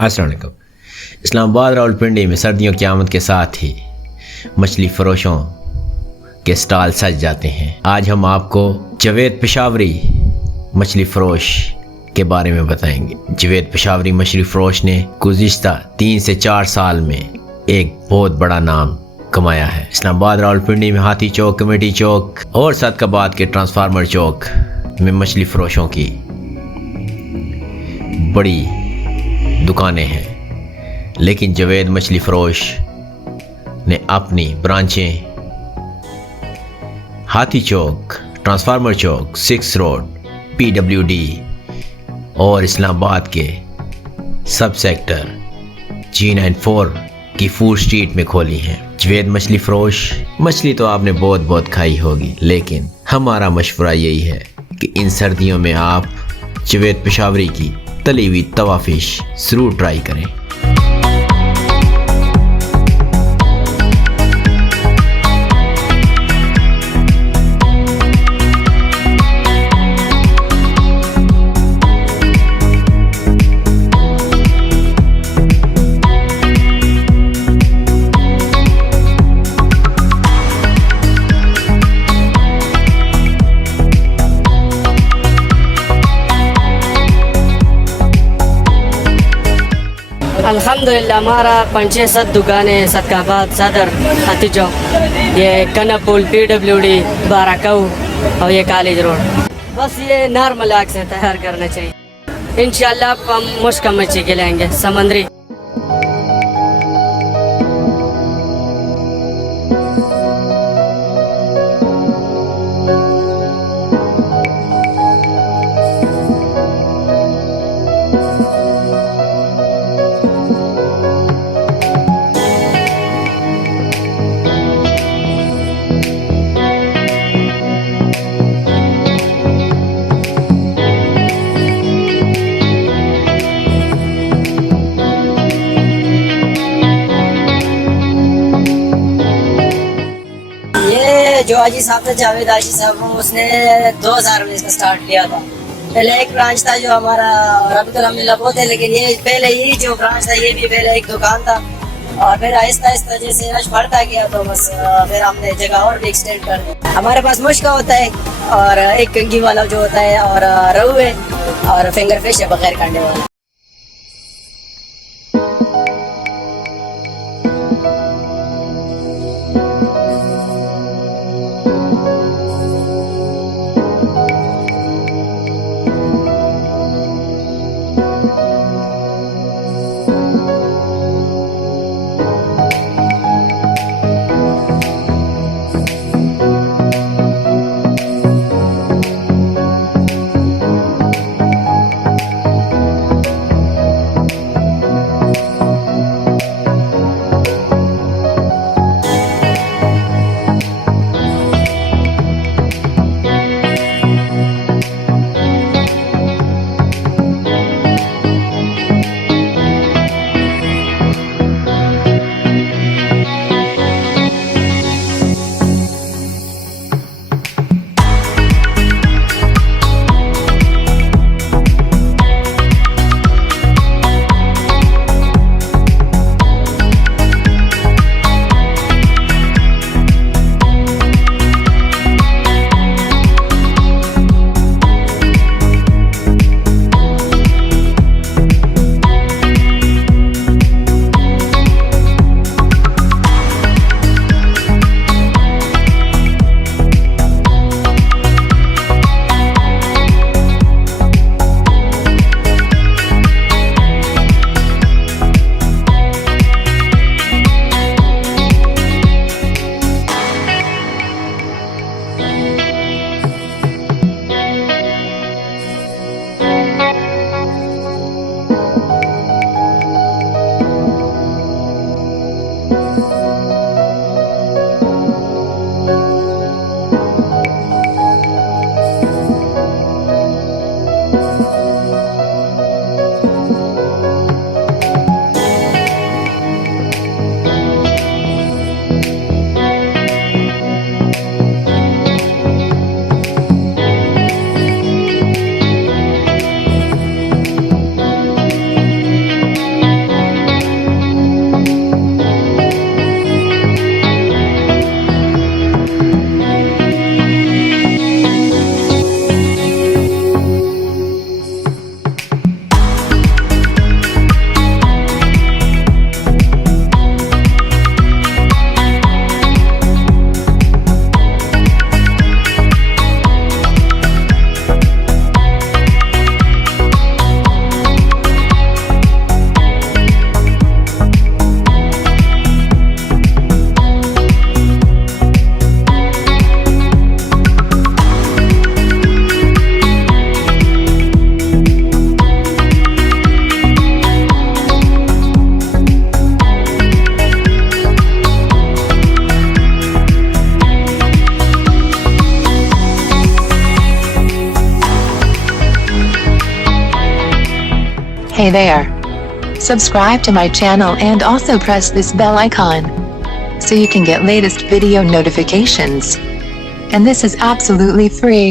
अस्सलाम वालेकुम। इस्लामाबाद रावलपिंडी में सर्दियों की आमद के साथ ही मछली फ़रोशों के स्टॉल सज जाते हैं। आज हम आपको जवेद पेशावरी मछली फ़रोश के बारे में बताएंगे। जवेद पेशावरी मछली फ़रोश ने गुज़िश्ता 3 से 4 साल में एक बहुत बड़ा नाम कमाया है। इस्लामाबाद रावलपिंडी में हाथी चौक, कमेटी चौक और सदकाबाद के ट्रांसफार्मर चौक में मछली फ़रोशों की बड़ी दुकानें हैं, लेकिन जवेद मछली फ़रोश ने अपनी ब्रांचें हाथी चौक, ट्रांसफार्मर चौक, 6 रोड, PWD और इस्लामाबाद के सब सेक्टर G94 की फूड स्ट्रीट में खोली हैं। जवेद मछली फ़रोश, मछली तो आपने बहुत बहुत खाई होगी, लेकिन हमारा मशवरा यही है कि इन सर्दियों में आप जवेद पेशावरी की तली हुई तवा फिश ज़रूर ट्राई करें। अल्हम्दुलिल्लाह हमारा 5-6 दुकानें सदकाबाद, सदर, हाथी चौक, ये कनापुल, PWD, बाराकाऊ और ये कॉलेज रोड। बस ये नॉर्मल आग से तैयार करना चाहिए। इंशाल्लाह आपको हम मुश्का मच्छी खिलाएंगे, समंदरी। जो आजी साहब था, जावेद आजी साहब, उसने 2000 में इसका स्टार्ट किया था। पहले एक ब्रांच था जो हमारा, और अभी तो अल्हम्दुलिल्लाह बहुत है, लेकिन ये पहले ही जो ब्रांच था ये भी पहले एक दुकान था, और फिर आहिस्ता आहिस्ता जैसे रश बढ़ता गया तो बस फिर हमने जगह और भी एक्सटेंड कर दी। हमारे पास मुश्का होता है और एक कंगी वाला जो होता है, और रहू है, और फिंगर फिश है बगैर काटने वाला। Hey there. Subscribe to my channel and also press this bell icon so you can get latest video notifications. And this is absolutely free.